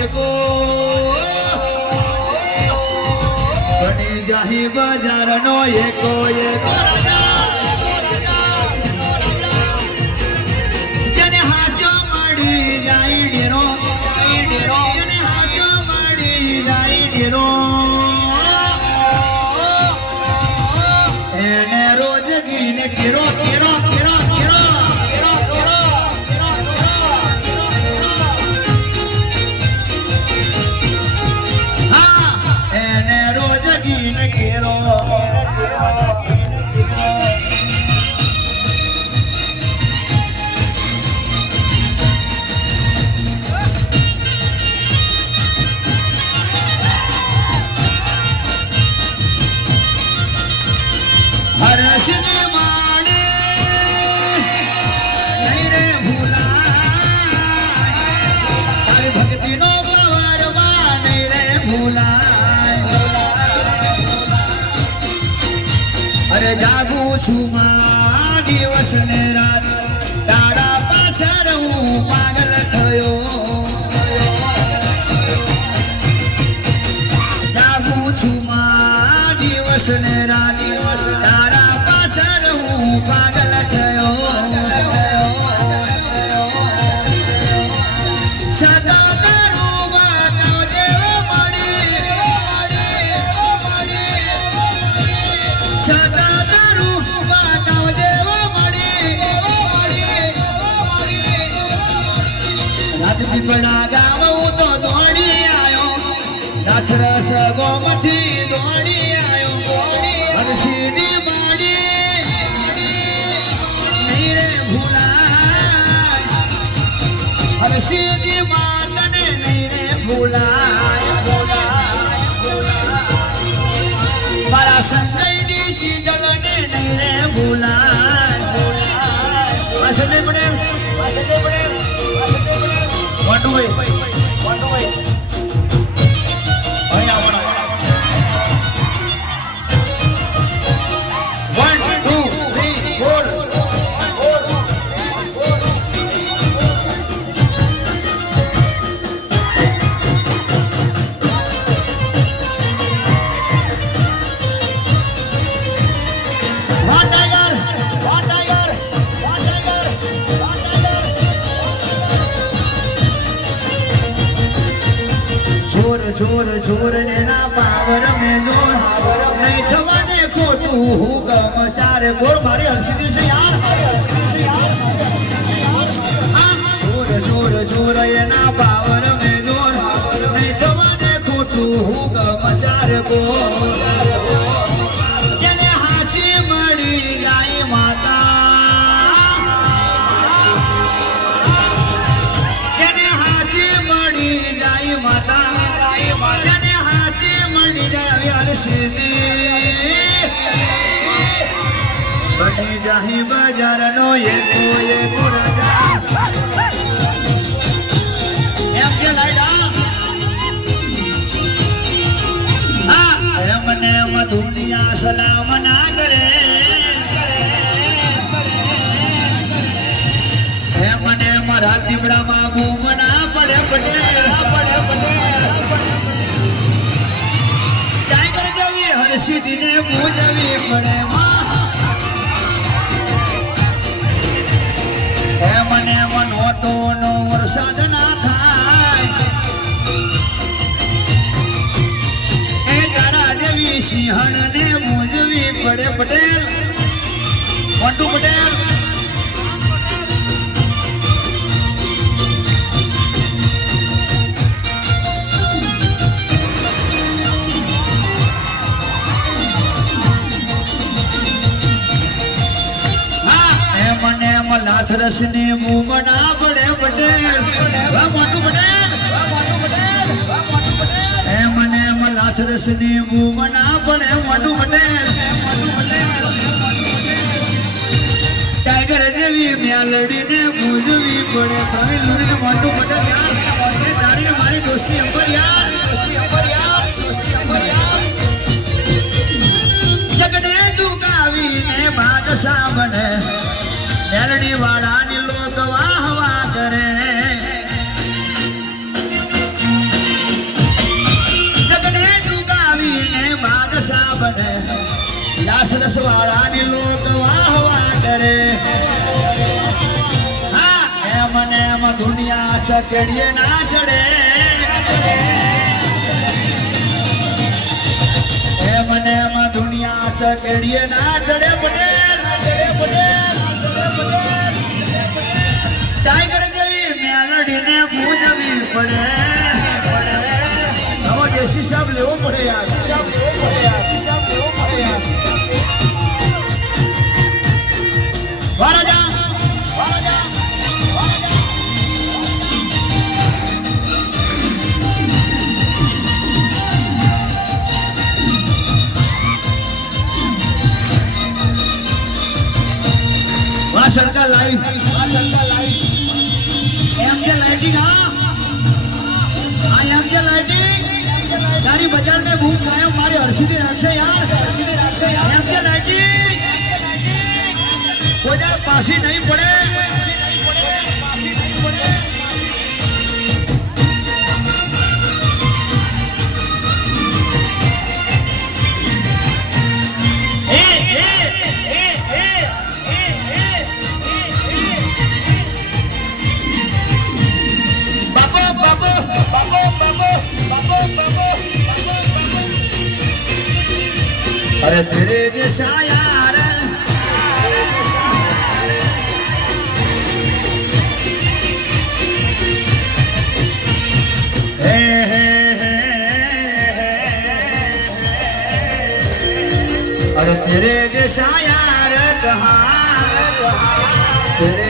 એકો બની જાહી બજારનો એકો એકો જેને હાચો મળી જાય ડેરો જેને હાચો મળી જાય ડેરો એને રોજ ગીને કેરો જાગું છું માં દિવસ ને રાત. તારા પાછળ હું પાગલ થયો. જાગું છું માં દિવસ ને રાત. રાત પીપળા ગામ હું તો દોડી આવ્યો. નાચરસ ગોમથી દોડી Oi. છોર જોર ને ના પાવર મે જોર. નહીં જવાને ખોટું હું ગમ ચારે બોર મારી હસી છે યાર. જોર જોર જોર એના પાવર મે જોર. નહીં જવાને ખોટું હું ગમ ચારે બોર જાય બની જાહી બજારનો એકો એકો રાજા એમ કે લાઈડા એમને એમ દુનિયા સલામ ના કરે એમને મારા દીવડામાં બૂમ ના પડે પડે જવી હરસિદ્ધિને પૂજવી પડે માં. એમને એમ નોટોનો વરસાદ ના થાય. એ તારા દેવી સિંહણ ને પૂજવી પડે પટેલ. મોટું પટેલ. એમ લાથરસની મૂંગ ના પડે પટેલ. મોટું પટેલ. એ મને મલાથ લાથરસની મૂંગ ના પડે મોટું પટેલ. ટાઈગર જેવી મેલડી ને મૂજવી પડે. પ્રવીણ લુડી મોટું પટેલ. દસવાળાની લોક વાહ વાહ કરે હા, એમ ને એમ દુનિયા ચડીએ ના ચડે. એમ ને એમ દુનિયા ચડીએ ના ચડે પટેલ. પટેલ ટાઈગર જેવી મેલડીને પૂજવી પડે. હવે જે શિશાબ લેવો પડે યાર. શિશાબ લેવો પડે યાર શિશાબ આ લાઈટ આ સરકાર લાઈટ એમ જે લાઇટિંગ હા આ એમ જે લાઇટિંગ તારી બજાર મેં ભૂખ કાયમ મારી હર્ષિદી રાખશે યાર હર્ષિદી રાખશે એમ જે લાઇટિંગ કોઈ પાછી નહીં પડે રે દશાયા રત હાર